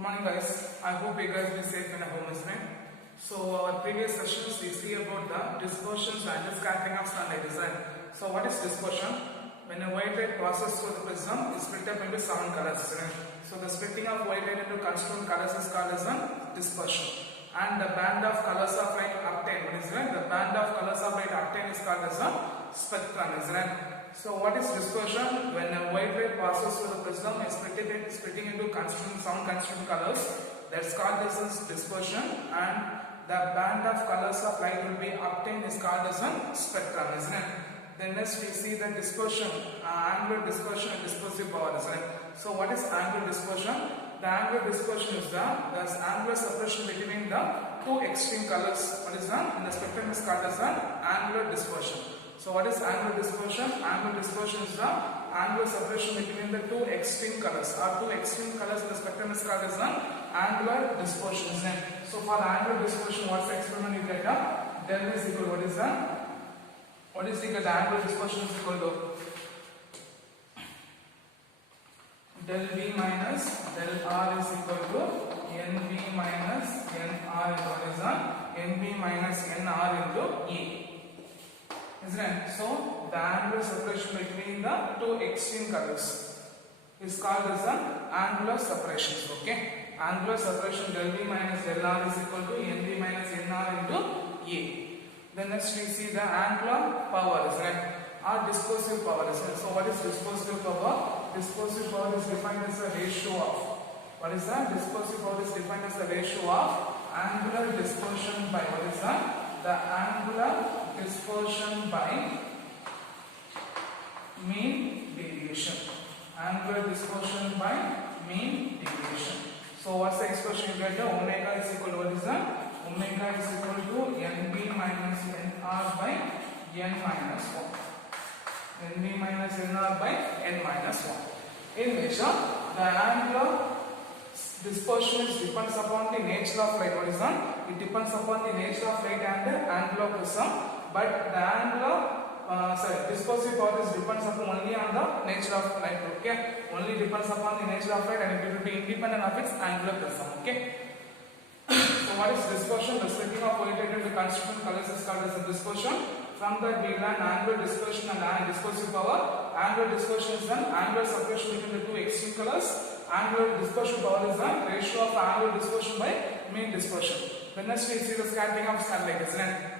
Good morning guys. I hope you guys be safe in a home, isn't it? So our previous sessions we see about the dispersions and the scattering of sunlight, isn't it? So what is dispersion? When a white light passes through the prism is split up into 7 colors, isn't it? So the splitting of white light into constituent colors is called as a dispersion. And the band of colors of light obtained, what is it? The band of colors of light obtained is called as a spectrum, isn't it? So what is dispersion? When a white ray passes through the prism is splitting into some constituent colors, that's called as dispersion, and the band of colors of light will be obtained is called as a spectrum, isn't it? Then next we see the dispersion, angular dispersion and dispersive power, isn't it? So what is angular dispersion? The angular dispersion is the angular separation between the two extreme colors. What is that? In the spectrum is called as an angular dispersion. So what is angular dispersion? Angular dispersion is the angular separation between the two extreme colors. Two extreme colors in the spectrum is called as an angular dispersion. So for the angular dispersion, what's the experiment you get? Del is equal to what is that? What is equal to angular dispersion is equal to del V minus del R is equal to NV minus NR is what is that? NV minus NR into E. Isn't it? So the angular separation between the two extreme colors is called as an angular separation. Okay, angular separation del V minus del R is equal to NV minus NR into A. Then next we see the angular power, isn't it? Or dispersive power, isn't it? So what is dispersive power? Dispersive power is defined as a ratio of, what is that? Dispersive power is defined as a ratio of angular dispersion by, what is that? The angular dispersion by mean deviation. Angular dispersion by mean deviation. So what's the expression you get? Omega is equal to what is that? Omega is equal to NB minus NR by N minus 1. NB minus NR by N minus 1. In which the angular dispersion depends upon the nature of light. What is that? It depends upon the nature of light and the angular prism. But the angular dispersive power depends upon only on the nature of light. Okay, only depends upon the nature of light and it will be independent of its angular prism. Okay. So what is dispersion? The splitting of white light into constituent colors is called as a dispersion. From that we learn angular dispersion and dispersive power. Angular dispersion is an angular separation between the two extreme colors. Angular dispersion power is the ratio of angular dispersion by mean dispersion. Then next we see the scattering of sunlight, isn't it?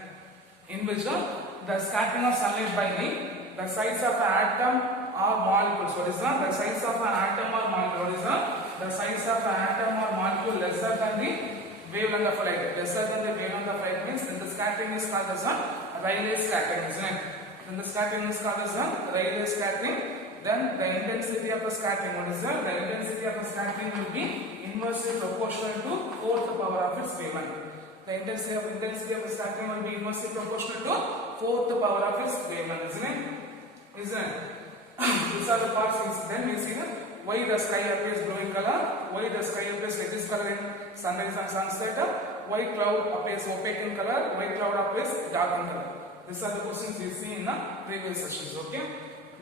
In which the scattering of sunlight by mean, the size of an atom or molecules. What is that? The size of an atom or molecule. What is that? The size of an atom or molecule lesser than the wavelength of light. Lesser than the wavelength of light means then the scattering is called as a Rayleigh scattering, isn't it? Then the scattering is called as a Rayleigh scattering. Then the intensity of the scattering, what is that? The intensity of the scattering will be inversely proportional to 4th power of its wavelength. The intensity of the scattering will be inversely proportional to 4th power of its wavelength, isn't it? Isn't it? These are the parts. Then we see that why the sky appears blue in color, why the sky appears like this color in sunrise and sunset, why cloud appears opaque in color, why cloud appears dark in color. These are the questions we see in the previous sessions. Okay.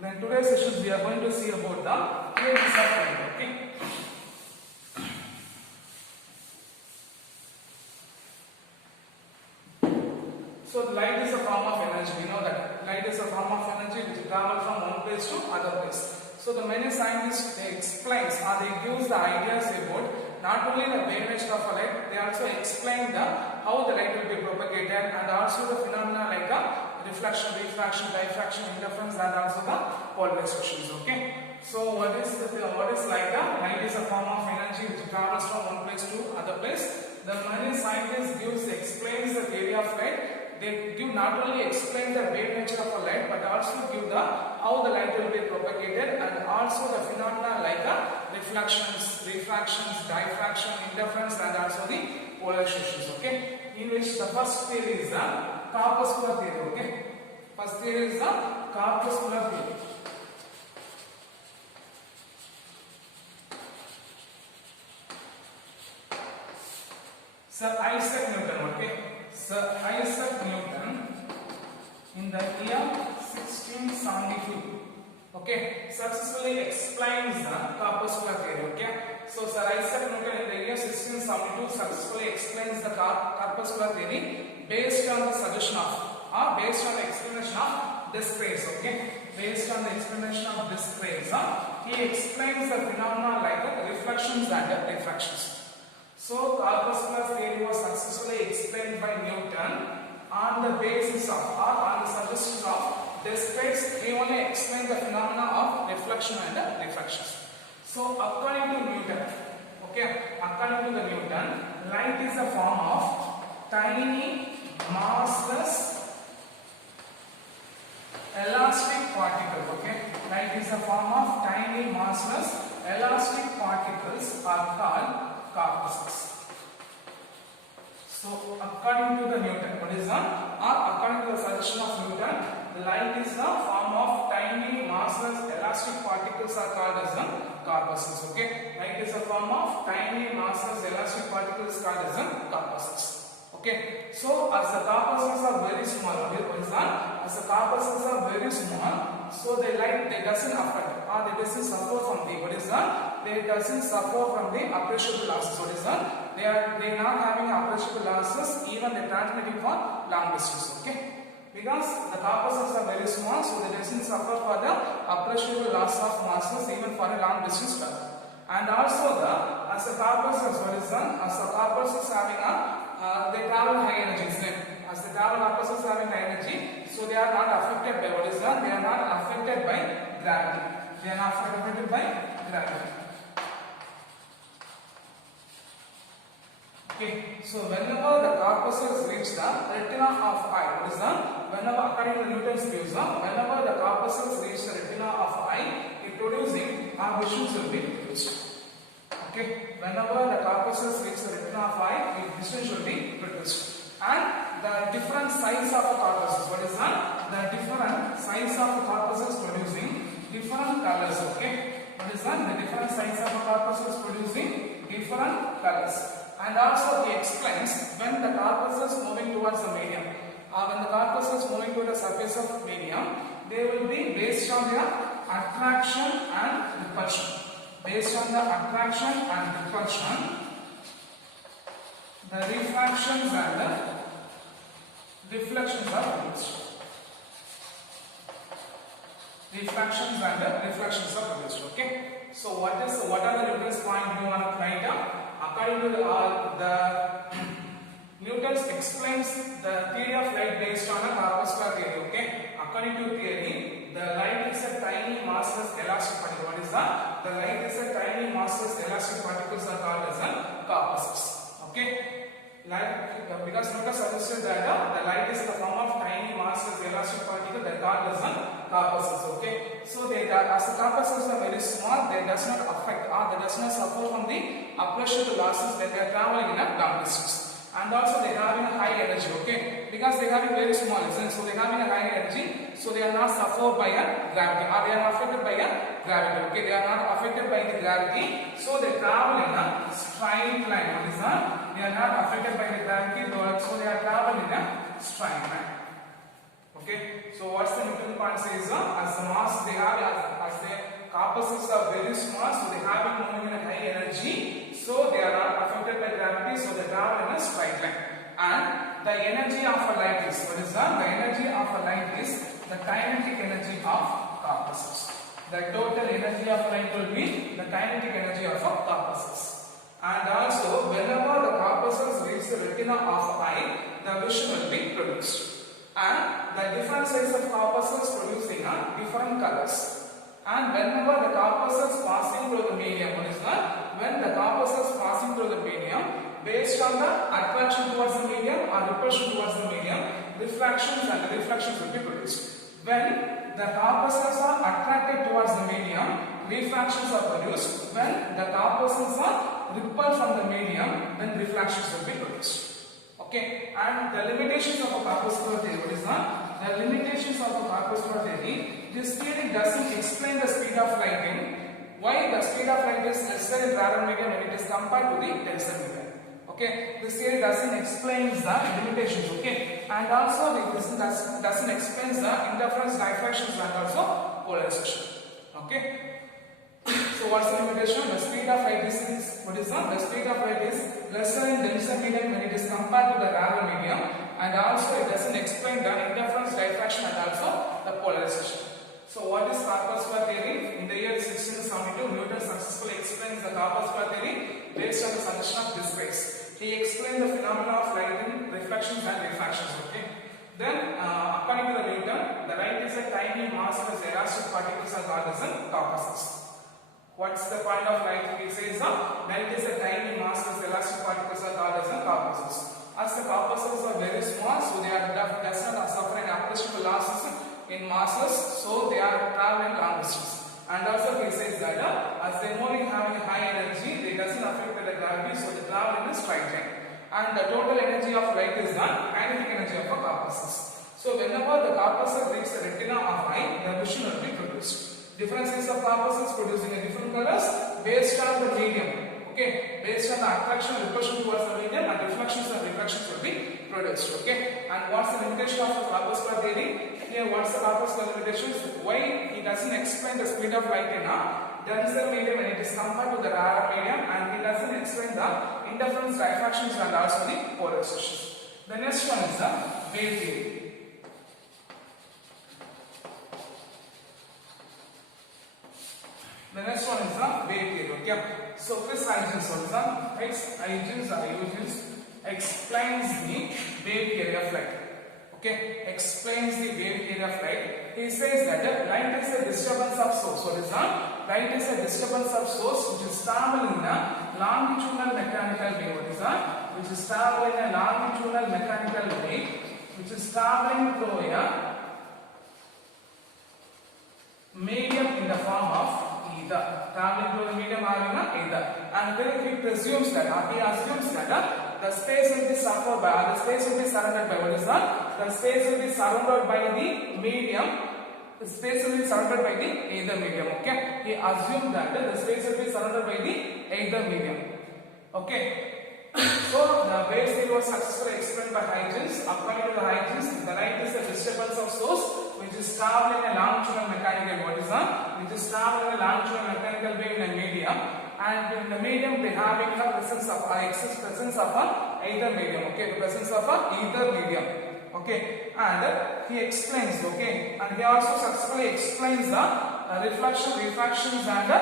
Then today's sessions we are going to see about the phases of light. Okay. So light is a form of energy. We know that light is a form of energy which travels from one place to other place. So the many scientists they explains or they gives the ideas about not only the wavelength of a light, they also explain how the light will be propagated and also the phenomena like reflection, refraction, diffraction, interference and also the polarizations. Okay. So what is light? Light is a form of energy which travels from one place to other place. The many scientists explains the theory of light. They give not only explain the wavelength of a light but also give how the light will be propagated and also the phenomena like reflections, refractions, diffraction, interference and also the polarizations. Okay. In which the first theory is the corpuscular theory. Okay. First theory is the corpuscular theory. Sir Isaac Newton. Okay. Sir Isaac Newton in the year 1672 okay, successfully explains the corpuscular theory. Okay, so Sir Isaac Newton in the year 1972 successfully explains the corpuscular theory based on the suggestion of, based on the explanation of Descartes. Okay, based on the explanation of Descartes, he explains the phenomena like reflections and refractions. So, corpuscular theory was successfully explained by Newton on the basis of, or on the suggestion of Descartes. He only explained the phenomena of reflection and refractions. So, according to Newton, okay, according to the Newton, light is a form of tiny, massless, elastic particle. Okay, light is a form of tiny, massless, elastic particles are called corpuscles. So, according to the Newton, what is that? According to the suggestion of Newton, the light is a form of tiny, massless, elastic particles are called as the corpuscles. Okay, light is a form of tiny, massless, elastic particles called as the corpuscles. Okay, so as the corpuscles are very small, what is that? As the corpuscles are very small, so the light they doesn't affect, or they doesn't suffer from the, what is that? They doesn't suffer from the appreciable losses. What is that? They are not having appreciable losses even they transmitting for long distance. Okay, because the corpuscles are very small, so they doesn't suffer for the appreciable loss of masses even for a long distance travel. And also as the corpuscles, what is that? As the corpuscles having they travel high energy. As the travel corpuscles having high energy, so they are not affected by, what is that? They are not affected by gravity. They are not affected by gravity. Okay, so whenever the corpuscles reach the retina of eye, what is that? Whenever, according to Newton's views, whenever the corpuscles reach the retina of eye, it producing visions will be produced. Okay, whenever the corpuscles reach the retina of eye, vision should be produced. And the different size of the corpuscles, what is that? The different size of the corpuscles producing different colors. Okay, what is that? The different size of the corpuscles producing different colors. And also he explains when the corpuscles moving towards the medium, when the corpuscles moving to the surface of medium, they will be based on their attraction and repulsion. Based on the attraction and repulsion, the refractions and the reflections are produced. Refractions and the reflections are produced. Okay. So what are the Newton's point you want to write down? According to the Newton's explains the theory of light based on a corpuscular theory. Okay. According to theory, the light is a tiny massless elastic particle. What is that? The light is a tiny massless elastic particles are called as corpuscles. Okay. Light, because Newton suggested that the light is the form of tiny massless elastic particle that are called as corpuscles. Okay. So they, as the corpuscles are very small, they does not affect, or they does not suffer from the appreciable losses that they are traveling in a long distance. And also they are having a high energy. Okay, because they are having very small, so they are having a high energy, so they are not suffered by a gravity, or they are not affected by a gravity. Okay, they are not affected by the gravity, so they travel in a straight line. What is that? They are not affected by the gravity, so they are traveling in a straight line. Okay, so what's the Newton point says? As the mass they have, as the corpuscles are very small, so they have been moving in a high energy, so they are not affected by gravity, so they travel in a straight line. And the energy of a light is, what is that? The energy of a light is the kinetic energy of corpuscles. The total energy of light will be the kinetic energy of corpuscles. And also, whenever the corpuscles reach the retina of eye, the vision will be produced. And the different size of corpuscles producing different colors. And whenever the corpuscles passing through the medium, what is that? When the corpuscles passing through the medium, based on the attraction towards the medium or repulsion towards the medium, refractions and reflections will be produced. When the corpuscles are attracted towards the medium, refractions are produced. When the corpuscles are repelled from the medium, then refractions will be produced. Okay, and the limitations of a corpuscular theory, what is that? The limitations of a corpuscular theory, this theory doesn't explain the speed of light in why the speed of light is lesser in rarer medium when it is compared to the denser medium. Okay, this theory doesn't explain the limitations. Okay, and also this doesn't explain the interference, diffractions, and also polarization. Okay, so So what's the limitation? The speed of light is what is that? The speed of light is lesser in denser medium when it is compared to the rarer medium, and also it doesn't explain the interference, diffraction, and also the polarization. So what is corpuscular theory? In the year 1672, Newton successfully explains the corpuscular theory based on the suggestion of this case. He explained the phenomena of lighting, reflections and refractions. Okay. Then, according to the Newton, the light is a tiny massless elastic particles are called as corpuscles. What's the point of light? He says light is a tiny massless elastic particles are called as corpuscles. As the corpuscles are very small, so they are does not suffer any appreciable losses in masses, so they are traveling long distance. And also he says that as they are moving having high energy, they doesn't affect the gravity, so they travel in a straight line. And the total energy of light is the kinetic energy of a corpuscle. So whenever the corpuscle reaches the retina of eye, the vision will be produced. Different kinds of corpuscles producing a different colors based on the medium. Okay, based on the attraction and repulsion towards the medium, and reflections and refractions will be produced. Okay, and what's the limitation of the corpuscular theory? Here, what's the corpuscular limitation? Why he doesn't explain the speed of light in a denser medium when it is compared to the rarer medium, and he doesn't explain the interference, diffractions, and also the polarization. The next one is the wave theory. The next one is the wave theory. Okay. So Chris Huygens explains the wave theory of light. Okay, explains the wave theory of light. He says that light is a disturbance of source. What is that? Light is a disturbance of source which is traveling in a longitudinal mechanical wave. What is that? Which is traveling in a longitudinal mechanical wave, which is traveling through a medium in the form of ether. Traveling through the medium having a ether. And then he assumes that the space will be surrounded by, what is that? The space will be surrounded by the medium. The space will be surrounded by the ether medium. Okay. He assumed that the space will be surrounded by the ether medium. Okay. So the wave theory was successfully explained by Huygens. According to the Huygens, the light is a disturbance of source which is traveling a longitudinal mechanical. What is that? Which is traveling a longitudinal mechanical wave in a medium, and in the medium they having the presence of ether medium. Okay, the presence of ether medium. Okay, and he explains. Okay, and he also successfully explains the reflection, refractions, and the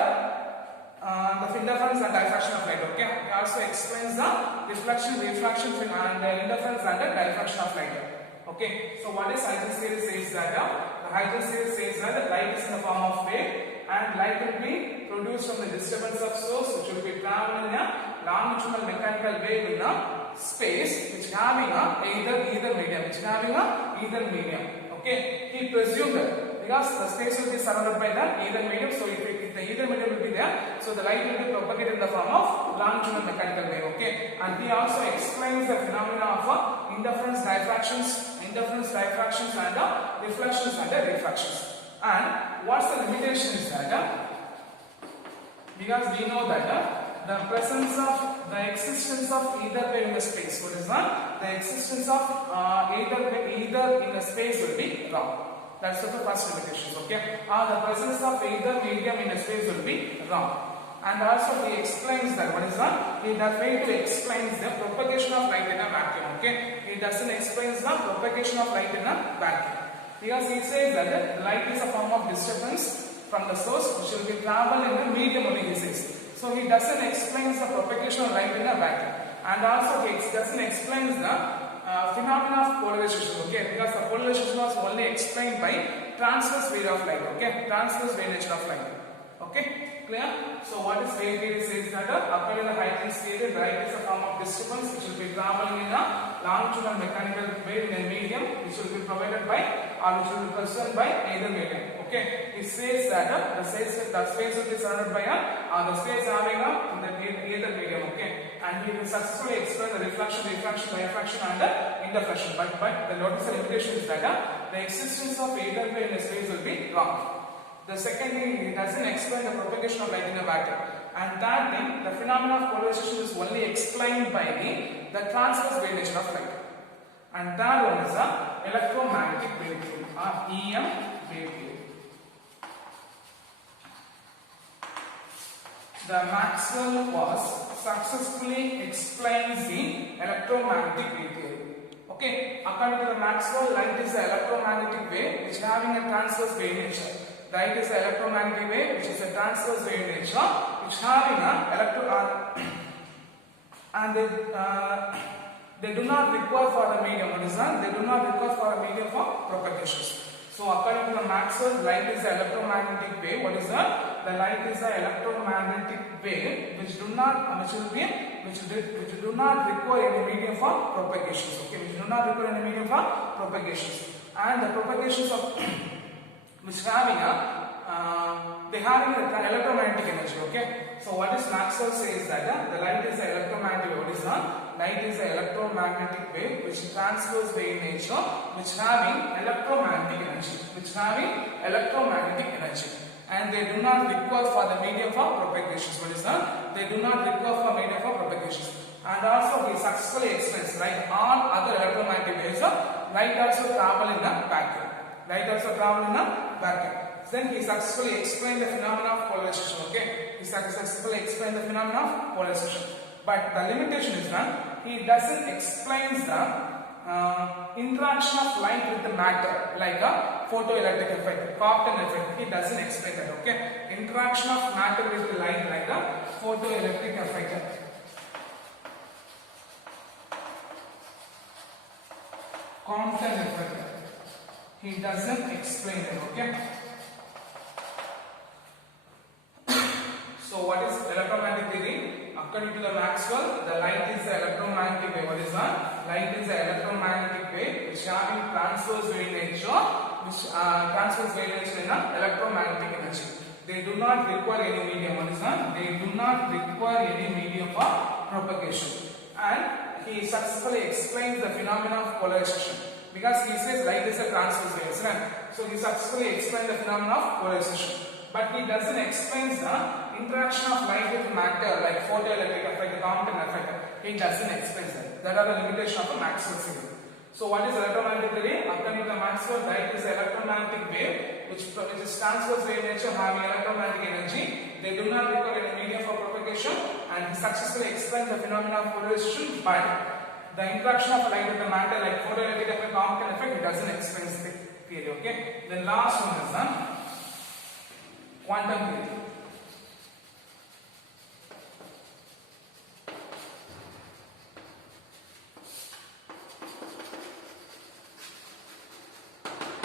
interference and diffraction of light. Okay, he also explains the reflection, refraction, and interference and diffraction of light. Okay, so what is Huygens theory says that the Huygens theory says that light is in the form of wave, and light will be produced from the disturbance of source which will be traveling in a longitudinal mechanical wave in a space which having a ether medium. Okay, he presumed that because the space will be surrounded by the ether medium, so if the ether medium will be there, so the light will be propagated in the form of longitudinal mechanical wave. Okay, and he also explains the phenomena of interference, diffractions, and reflections and refractions. And what's the limitation is that because we know that the existence of ether wave in the space. What is that? The existence of ether in the space will be wrong. That's the first limitation. Okay, the presence of ether medium in a space will be wrong. And also he explains that what is that? He does fail to explain the propagation of light in a vacuum. Okay, he doesn't explain the propagation of light in a vacuum because he says that light is a form of disturbance from the source which will be travel in the medium only. He says. So he doesn't explain the propagation of light in a vacuum, and also he doesn't explain the phenomena of polarization. Okay, because the polarization was only explained by transverse wave of light. Okay, transverse wave nature of light. Okay, clear? So what is wave theory says that according to the Huygens theory, light is a form of disturbance which will be traveling in a longitudinal mechanical wave in a medium which will be provided by or which will be present by either medium. Okay, it says that the space will be surrounded by the space having the either medium. Okay, and he will successfully explain the reflection, refraction, diffraction, and interference. But the notice limitation is that the existence of either wave in a space will be wrong. The second thing, it doesn't explain the propagation of light in a vacuum. And that thing, the phenomena of polarization is only explained by the transverse wave nature of light. And that one is the electromagnetic wave theory, or EM wave theory. the Maxwell was successfully explains the electromagnetic wave theory. Okay, according to the Maxwell, light is the electromagnetic wave which having a transverse wave nature. Light is the electromagnetic wave which is a transverse wave nature which having a and they do not require for the medium. What is that? They do not require for a medium for propagations. So according to the Maxwell, light is the electromagnetic wave. What is that? The light is the electromagnetic wave which do not require any medium for propagations. Okay, which do not require any medium for propagations. And the propagations of which having a they having an electromagnetic energy. Okay, so what is Maxwell says that the light is the electromagnetic wave. What is that? Light is the electromagnetic wave which transfers wave nature which having electromagnetic energy, and they do not require for the medium for propagations. What is that? They do not require for medium for propagations. And also he successfully explains like all other electromagnetic waves, light also travel in a vacuum. Then he successfully explained the phenomena of polarization. Okay, he successfully explained the phenomena of polarization. But the limitation is that he doesn't explain the interaction of light with the matter like a photoelectric effect, Compton effect. He doesn't explain that. Okay, interaction of matter with the light like a photoelectric effect, Compton effect. He doesn't explain it. Okay. So what is electromagnetic theory? According to the Maxwell, the light is the electromagnetic wave. What is that? Light is the electromagnetic wave which having transverse wave nature, in electromagnetic energy. They do not require any medium. What is that? They do not require any medium for propagation. And he successfully explains the phenomena of polarization because he says light is a transverse wave. So he successfully explains the phenomena of polarization. But he doesn't explain the interaction of light with matter like photoelectric effect, Compton effect. He doesn't explain that. That are the limitation of the Maxwell theory. So what is electromagnetic theory? According to the Maxwell, light is electromagnetic wave which is transverse wave nature having electromagnetic energy. They do not require any medium for propagation, and he successfully explains the phenomena of polarization. But the interaction of light with the matter like photoelectric effect, Compton effect, he doesn't explain the theory. Okay. The last one is the quantum theory.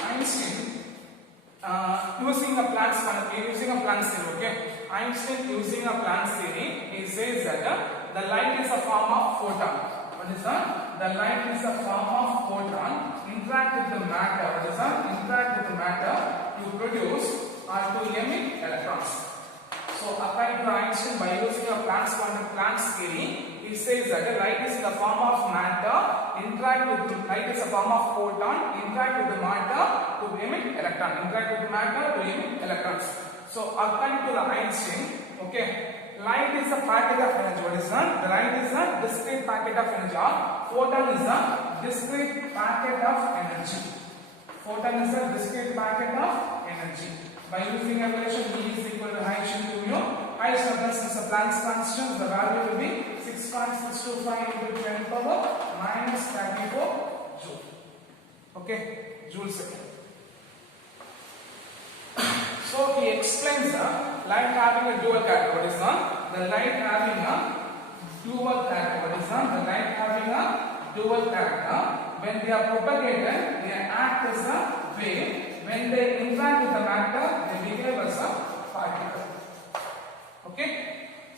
Einstein using a Planck's theory. Okay, Einstein using a Planck's theory, he says that the light is a form of photon. What is that? The light is a form of photon interact with the matter. What is that? Interact with the matter to produce or to emit electrons. So according to Einstein, by using a Planck's theory, he says that the light is in the form of matter, light is a form of photon, interact with the matter to emit electrons. So according to the Einstein, okay, light is a packet of energy. What is that? The light is a discrete packet of energy. Photon is a discrete packet of energy. By using a relation E is equal to H into mu, H represents the Planck's constant. The value will be 6.625 into 10 power minus 34 joule. Okay, joule second. So he explains the light having a dual character. What is that? The light having a dual character. What is that? The light having a dual character. When they are propagated, they act as a wave. When they interact with the matter, they behave as a particle. Okay?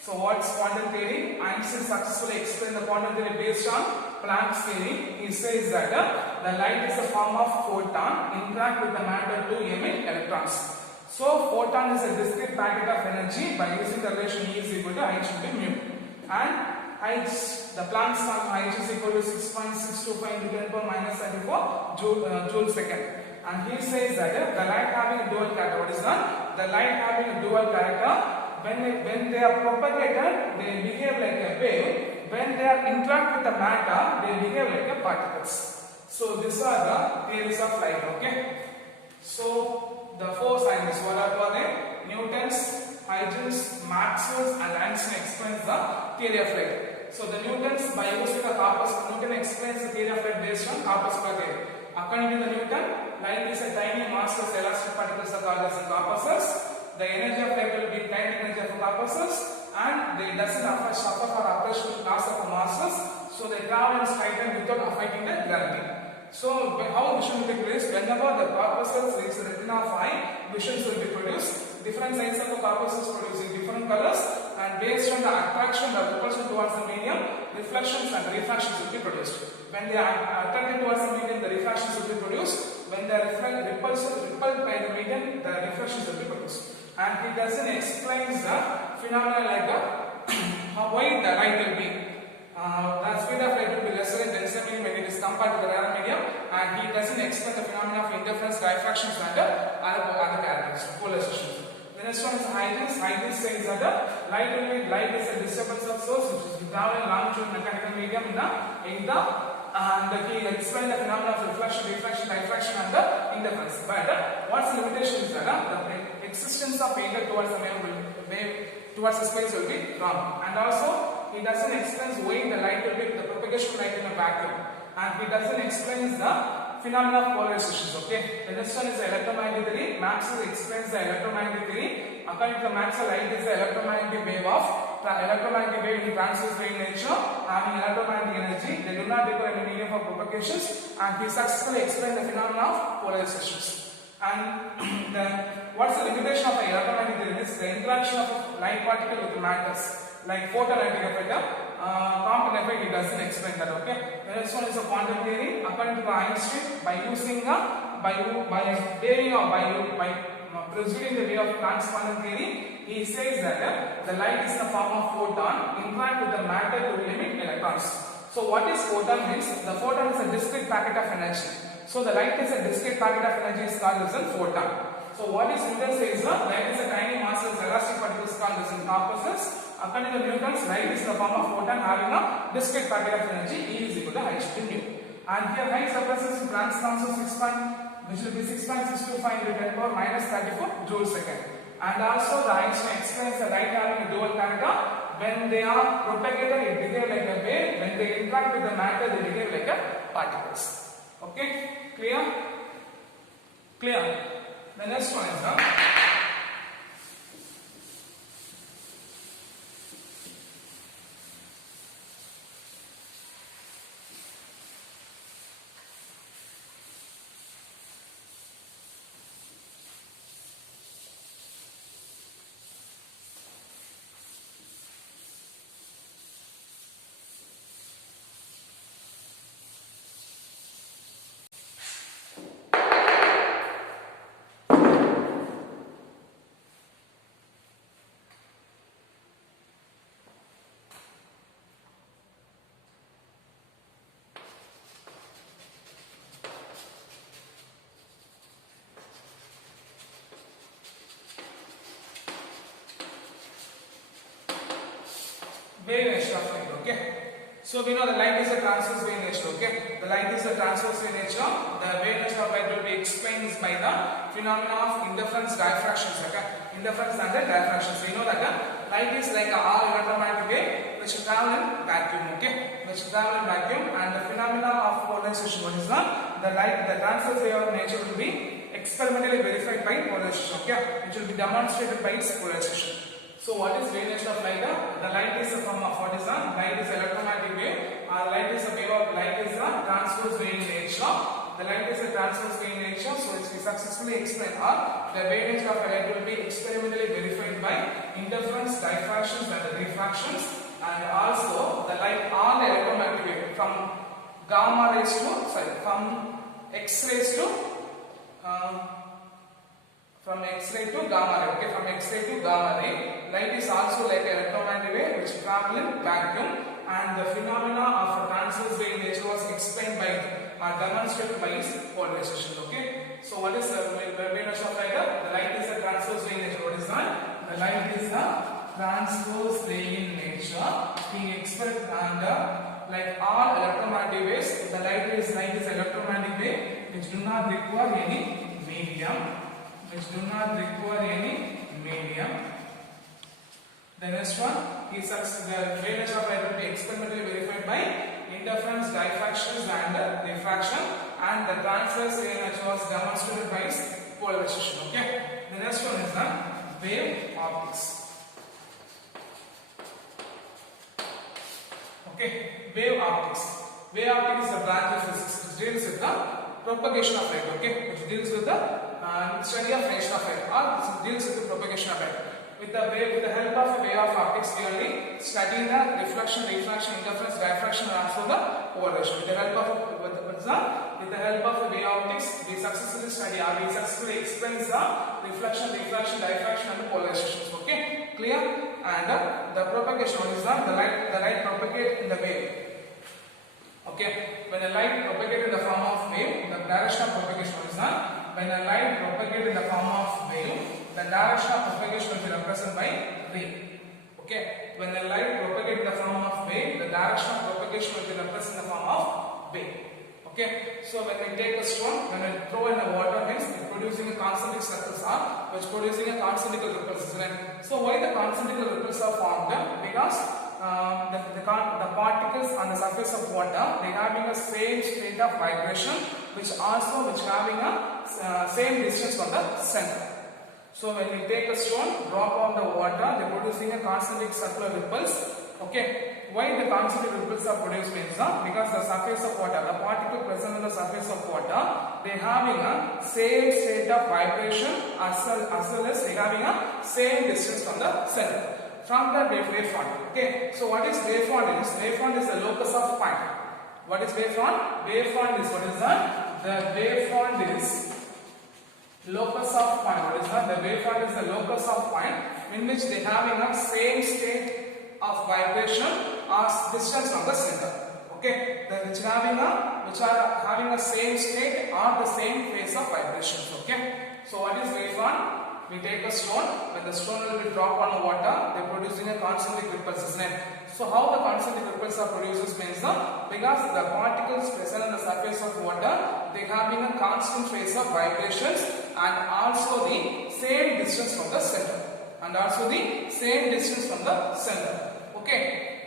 So what's quantum theory? Einstein successfully explained the quantum theory based on Planck's theory. He says that the light is a form of photon, interact with the matter to emit electrons. So photon is a discrete packet of energy. By using the relation E is equal to H into mu. And the Planck's constant H is equal to 6.625 into 10 power minus 34 joule second. And he says that the light having a dual character. What is that? The light having a dual character. When they are propagated, they behave like a wave. When they are interact with the matter, they behave like a particles. So these are the theories of light. Okay. So the four scientists, what are they? Newton's, Huygens, Maxwell and Einstein explains the theory of light. So the Newton's by using the corpuscle, Newton explains the theory of light based on corpuscular theory. According to the Newton, light is a tiny massless elastic particles are called as corpuscles. The energy of light will be kinetic energy of corpuscles, and they doesn't suffer or approach to loss of masses, so they travel in straight line without affecting the gravity. So how vision will take place? Whenever the corpuscles reach the retina of eye, visions will be produced. Different sizes of the corpuscles producing different colors, and based on the attraction, the repulsion towards the medium, reflections and refractions will be produced. When they are attracted towards the medium, the refractions will be produced. When they are repelled by the medium, the reflections will be produced. And he doesn't explain the phenomena like why the light will be. The speed of light will be lesser in denser medium when it is compared to the rarer medium, and he doesn't explain the phenomena of interference, diffractions and other characteristics, polarizations. The next one is Huygens. Huygens says that light is a disturbance of source which is traveling longitudinal mechanical medium and he explained the phenomena of reflection, refraction, diffraction and the interference. But what's the limitation is that the existence of angle towards the wave towards the space will be wrong. And also he doesn't explain why the light will be the propagation of light in a vacuum, and he doesn't explain the phenomena of polarizations. Okay, the next one is the electromagnetic theory. Maxwell explains the electromagnetic theory. According to Maxwell, light is the electromagnetic wave in transverse wave nature, having electromagnetic energy. They do not require any medium for propagations, and he successfully explained the phenomena of polarizations. And what's the limitation of the electromagnetic theory is the interaction of light particle with matters, like photoelectric effect. Quantum effect, he doesn't explain that. Okay. The next one is a quantum theory. According to Einstein, by proceeding the way of Planck's quantum theory, he says that the light is in the form of photon interact with the matter to limit electrons. So what is photon means? The photon is a discrete packet of energy. So the light is a discrete packet of energy is called as a photon. So what is Newton says? Light is a tiny massless elastic particles called as corpuscles. According to Newton's, light is in the form of photon having a discrete packet of energy. E is equal to h mu. And here Higgs represents in Planck's constant which will be 6.625 into 10 power minus 34 joules second. And also the Einstein explains the light having a dual character. When they are propagated, it behaves like a wave. When they interact with the matter, they behave like a particles. Okay, clear? Clear. The next one is wave nature of light. Okay, so we know the light is a transverse wave nature. Okay, the light is a transverse wave nature. The wave nature of light will be explained by the phenomena of interference, diffractions. Okay, interference and diffractions. We know that light is like a all electromagnetic wave which travel in vacuum. Okay, which travel in vacuum, and the phenomena of polarization. What is the light? The transverse wave of nature will be experimentally verified by polarization. Okay, which will be demonstrated by its polarization. So what is wave nature of light? The light is a form of what is the light is electromagnetic wave. Light is a wave of light is a transverse wave nature. The light is a transverse wave nature. So it's successfully explained. The wave nature of light will be experimentally verified by interference, diffractions and refractions, and also the light on the electromagnetic wave from gamma rays to from X rays to from X-ray to gamma ray. Okay, from X-ray to gamma ray. Light is also like an electromagnetic wave which travels in vacuum, and the phenomena of a transverse wave nature was explained by demonstrated by its polarization. Okay, so what is the wave nature of light? The light is a transverse wave nature. What is that? The light is a transverse wave in nature being expressed, and like all electromagnetic waves, the light is electromagnetic wave which do not require any medium. The next one, the wave nature of light will be experimentally verified by interference, diffractions and refraction, and the transverse wave nature was demonstrated by polarization. Okay. The next one is the wave optics. Okay, wave optics. Wave optics is a branch of physics which deals with the propagation of light. Okay, which deals with the study of radiation of light, or deals with the propagation of light. With the help of wave of optics, we only study the reflection, refraction, interference, diffraction, and also the polarization. With the help of wave optics, we successfully study or we successfully explain the reflection, refraction, diffraction, and the polarizations. Okay, clear? And the propagation is the light propagate in the wave. Okay, when a light propagate in the form of wave, the direction of propagation is when a light propagate in the form of wave, the direction of propagation will be represented by ray. Okay, when a light propagate in the form of wave, the direction of propagation will be represented in the form of wave. Okay, so when we take a stone, when we throw in the water, means it's producing a concentric circles which producing a concentric ripples. So why the concentric ripples are formed? Because the particles on the surface of water, they having a same state of vibration, which having a same distance from the center. So when we take a stone, drop on the water, they are producing a concentric circular ripples. Okay. Why the concentric ripples are produced means because the surface of water, the particle present on the surface of water, they having a same state of vibration as well as they having a same distance from the center. From the wavefront. Okay. So what is wavefront is? Wavefront is the locus of point. What is wavefront? Wavefront is what is that? The wavefront is locus of point. What is that? The wavefront is the locus of point in which they having a same state of vibration as distance from the center. Okay, which are having a same state or the same phase of vibrations. Okay, so what is wavefront? We take a stone, when the stone will be dropped on the water, they are producing a concentric ripples, isn't it? So how the concentric ripples are produced means because the particles present on the surface of water, they having a constant phase of vibrations and also the same distance from the center. Okay,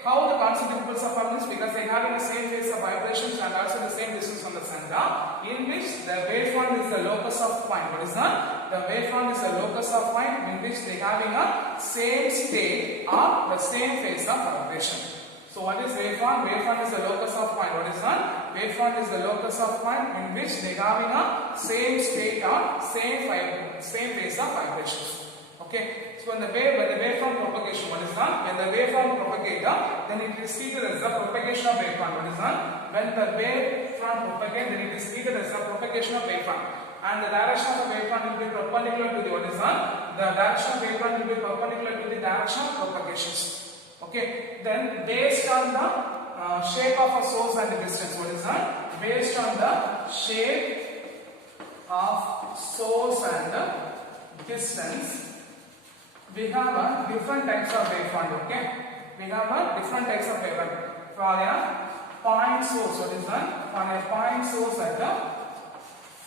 how the concentric ripples are formed is because they having the same phase of vibrations and also the same distance from the center, in which the wavefront is the locus of point. What is that? The wavefront is the locus of point in which they having a same state or the same phase of vibration. So what is wavefront? Wavefront is the locus of point. What is that? Wavefront is the locus of point in which they having a same state or same phase of vibrations. Okay, so when the wavefront propagation, what is that? When the wavefront propagate, then it is treated as the propagation of wavefront. What is that? When the wavefront propagate, then it is treated as the propagation of wavefront. And the direction of the wavefront will be perpendicular to the what is that? The direction of wavefront will be perpendicular to the direction of propagations. Okay, then based on the shape of a source and the distance, what is that? Based on the shape of source and the distance, we have different types of wavefront. Okay, we have different types of wavefront. For a point source, what is that? For a point source at the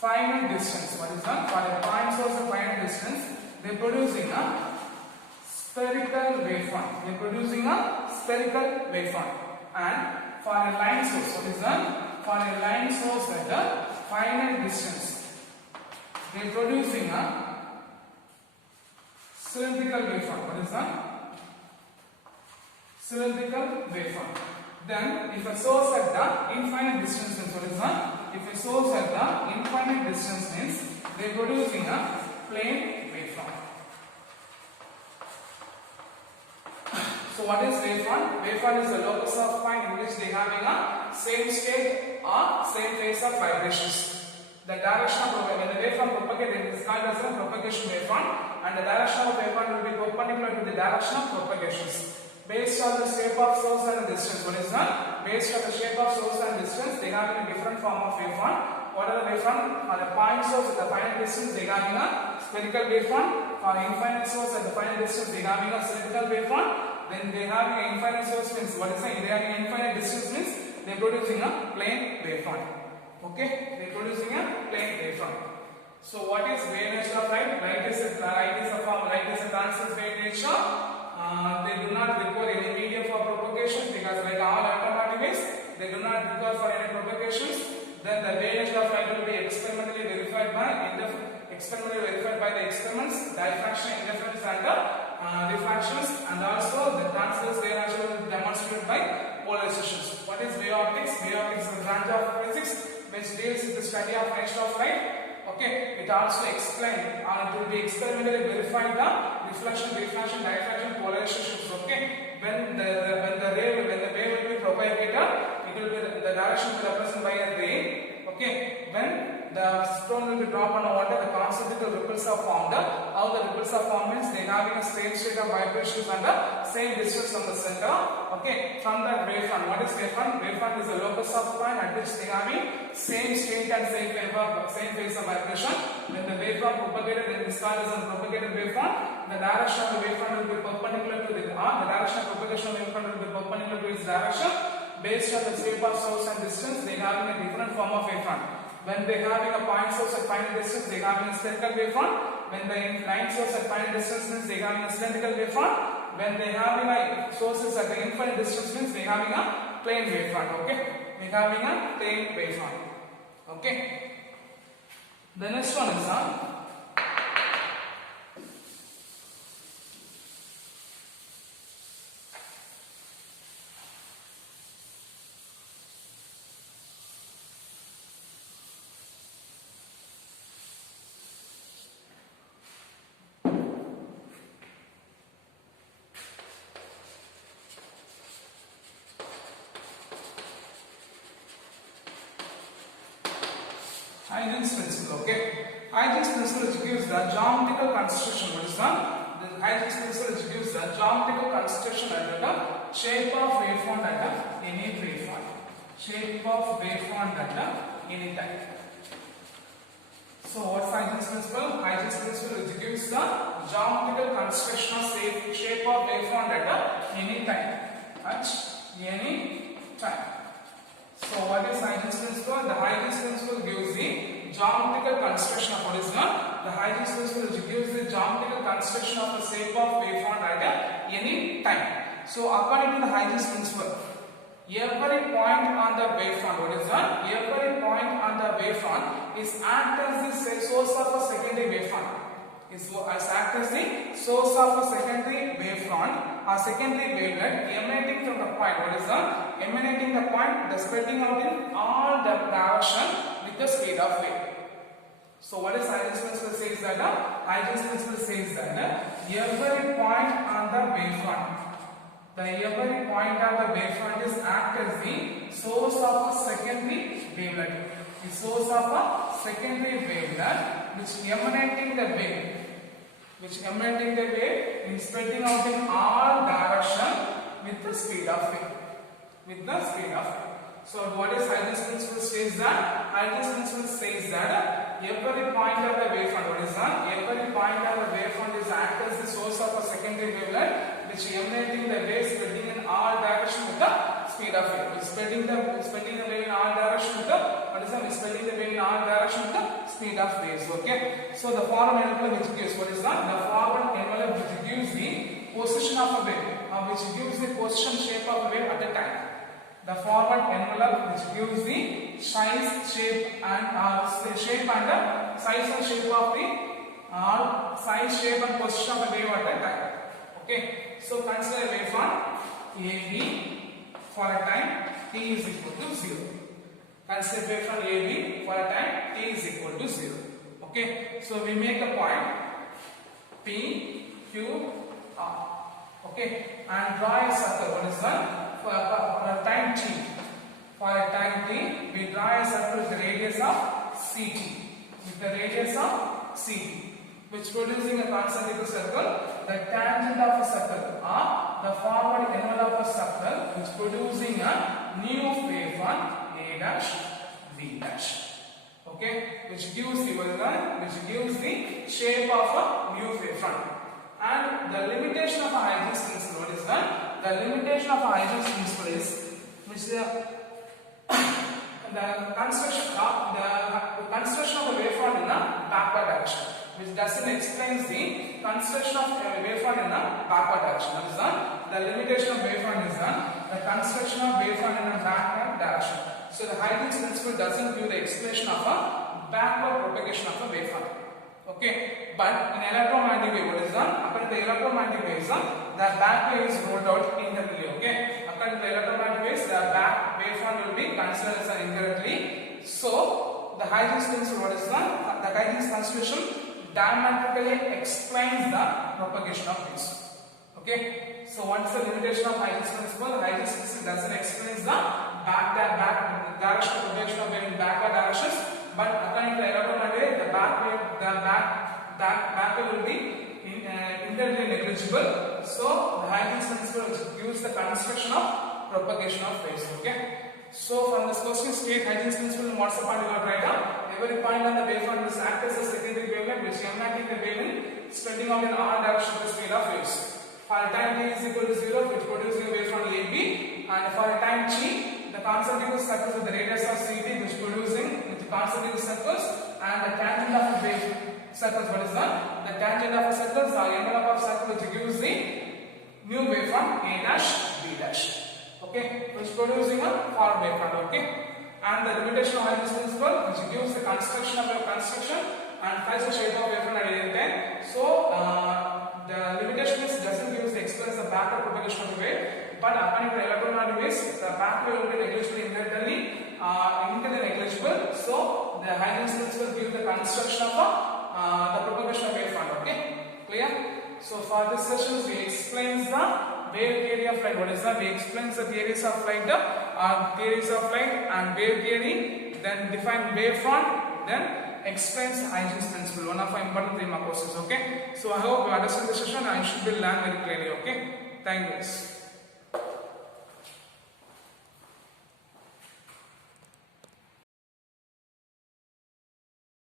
finite distance, what is that? For a point source at finite distance, they are producing a spherical wavefront. They are producing a spherical wavefront. And for a line source, what is that? For a line source at the finite distance, they are producing a cylindrical wavefront. What is that? Cylindrical wavefront. Then, if a source at the infinite distance means what is that? If a source at the infinite distance means they are producing a plane wavefront. So, what is wavefront? Wavefront is the locus of point in which they are having a same state or same phase of vibrations. The direction of when the wavefront propagates, it is called as a propagation wavefront. And the direction of wavefront will be perpendicular to the direction of propagations. Based on the shape of source and the distance, what is that? Based on the shape of source and distance, they are having a different form of wavefront. What are the wavefront? For the point source at the finite distance, they are having a spherical wavefront. For the infinite source at the finite distance, they are having a cylindrical wavefront. Then they are having an infinite source means what is that? They are having an infinite distance means they are producing a plane wavefront. Okay, they are producing a plane wavefront. So what is wave nature of light? Light is a transverse wave nature. They do because like all automatic waves, they do not require for any propagations. Then the wavelength of light will be experimentally verified by the experiments, diffraction, interference, and refractions, and also the transverse wave action will be demonstrated by polarizations. What is wave optics? Wave optics is a branch of physics which deals with the study of nature of light. Okay, it also explains or it will be experimentally verified the reflection, diffraction, diffraction, polarizations. Okay, when the wave will be propagated, it will be the direction will be represented by a ray. Okay, when the stone will be dropped on the water, the concentric ripples are formed. How the ripples are formed means they having a same state of vibrations and the same distance from the center. Okay, from that wavefront. What is wavefront? Wavefront is a locus of point at which they having same state and same phase of vibration. When the wavefront propagated, then this called as a propagated wavefront. The direction of the wavefront will be perpendicular to the direction of propagation of wavefront will be perpendicular to its direction. Based on the shape of source and distance, they having a different form of wavefront. When they having a point source at finite distance, they having a spherical wavefront. When the line source at finite distance means they having a cylindrical wavefront. When they having a sources at the infinite distance means they having a plane wavefront. Okay, they having a plane wavefront. Okay. The next one is Huygens principle. Okay, Huygens principle which gives the geometrical construction. What is the Huygens principle which gives the geometrical construction at the shape of wavefront at any wavefront. Shape of wavefront at any time. So what's Huygens principle? Huygens principle which gives the geometrical construction of shape of wavefront at any time. At any time. So what is Huygens principle? The Huygens principle gives the geometrical construction of what is the Huygens principle which gives the geometrical construction of the shape of wavefront at any time. So according to the Huygens principle, every point on the wavefront, what is that? Every point on the wavefront is act as the source of a secondary wavefront. Is act as the source of a secondary wavefront or secondary wavelet emanating from the point. What is that? Emanating the point, the spreading out in all the direction with the speed of wave. So what is Huygens principle says that? Huygens principle says that every point on the wavefront, every point on the wavefront is act as the source of a secondary wavelet. The source of a secondary wavelet which emanating the wave. In spreading out in all direction with the speed of wave. So what is Huygens principle says that? Huygens principle says that every point of the wavefront, what is that? Every point of the wavefront is act as the source of a secondary wavelet which emanating the wave spreading in all direction with the speed of wave. Spreading the wave in all direction with the spreading the wave in all direction with the speed of waves. Okay. So the forward envelope which gives what is that? The forward envelope which gives the position of a wave, which gives the position shape of a wave at a time. The forward envelope which gives the size, shape and size and shape of the size, shape and position of the wave at a time. Okay. So consider a wavefront AB for a time t is equal to 0. Consider wavefront AB for a time t is equal to 0. Okay. So we make a point P, Q, R. Okay. And draw a circle. What is that? For a time t. For a time t, we draw a circle with the radius of CT. Which producing a concentric circle. The tangent of a circle or the forward envelope of a circle which producing a new wavefront A dash B dash. Okay, which gives the shape of a new wavefront. And the limitation of a Huygens principle, what is that? The limitation of a Huygens principle is which the construction of the wavefront in a backward direction, which doesn't explain the construction of a wavefront in a backward direction. That is the limitation of wavefront is done, the construction of wavefront in a backward direction. So the Huygens principle doesn't give the explanation of a backward propagation of a wavefront. Okay, but in electromagnetic wave, what is done? According to the electromagnetic waves, the back wave is rolled out indirectly. Okay, according to the electromagnetic waves, the back wavefront will be considered as indirectly. So the Huygens principle, what is done? The Huygens constitution diametrically explains the propagation of waves. Okay, so what's the limitation of Huygens principle? Huygens principle doesn't explain the back direction of propagation of wave in backward directions, but according to the electromagnetic wave, the back wave will be internally negligible. So the Huygens principle gives the construction of propagation of waves. Okay, so from this question, state Huygens principle. What's the point you got right now? Every point on the wavefront will act as a secondary wavelet which emanating the wavelength spreading out in all directions of the speed of waves. For a time t is equal to 0, which producing a wavefront AB, and for a time t, the concentric circles with the radius of CT, which producing with concentric circles, and the tangent of the wave circles. What is that? The tangent of the circles, the envelope of circle, which gives the new wavefront A dash B dash. Okay, which producing a forward wavefront. Okay, and the limitation of Huygens principle, which gives the construction of a construction and finds the shape of wavefront at any time. So the limitation is doesn't give the explains the backward propagation of the wave, but according to electromagnetic waves, the back wave will be negligible internally, negligible. So the Huygens principle gives the construction of the propagation of wavefront. Okay, clear? So for this session, we explains the wave theory of light. What is that? We explains the theories of light, and wave theory, then define wavefront, then explains Huygens principle, one of our important 3 mark courses. Okay, so I hope you understand the session and you should be learn very clearly. Okay, thank you.